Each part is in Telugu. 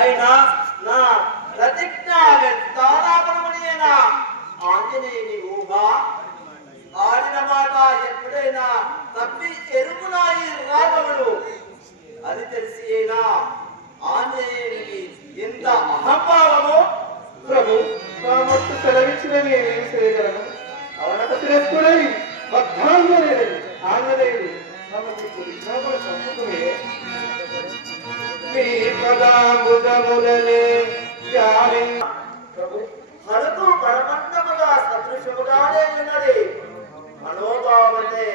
అయినా నా ప్రతిజ్ఞ వ్యక్తారాపణమనేనా ఆంజనేయుని ఊహా ఆడిన మాట ఎప్పుడైనా తప్పి ఎరుగునా ఈ రాఘవుడు అది తెలిసి అయినా ఆంజనేయునికి ఎంత అహంభావము. ప్రభు నా మట్టు సెలవిచ్చిన నేనేం చేయగలను? అవనత తిరస్కుడై బద్ధాంజనేయుడు ఆంజనేయుడు నమ్మకు విజ్ఞాపన సంపుకునే మీ పదాంబుజములనే ప్రభు హరకు పరమంతముగా సదృశముగానే ఉన్నది. మనోభావమే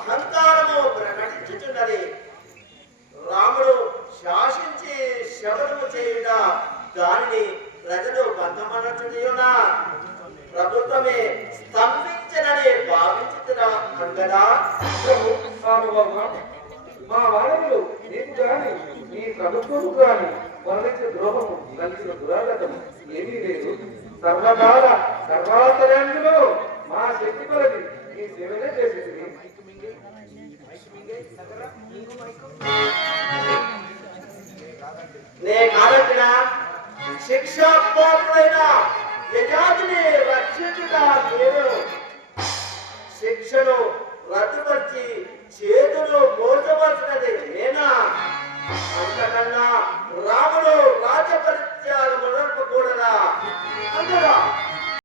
అహంకారము ప్రకటించుచున్నది. రాముడు శాసించి శబరము చేయుట దానిని ప్రజలు బంధమనచున్నా ప్రభుత్వమే స్తంభించనని భావించుతున్నా అంగదా. ప్రభు మా వారములు నీకు గాని నీ ప్రభుత్వము గాని వరలించిన ద్రోహము కలిసిన దురాగతము ఏమీ లేదు. సర్వకాల సర్వాంతరంలో మా శక్తి కొలది నీ సేవనే చేసింది. నే కాదట్టిన శిక్షాత్మకుడైన యజాతిని రక్షించుట నేను శిక్షను రద్దుపరిచి చేతులు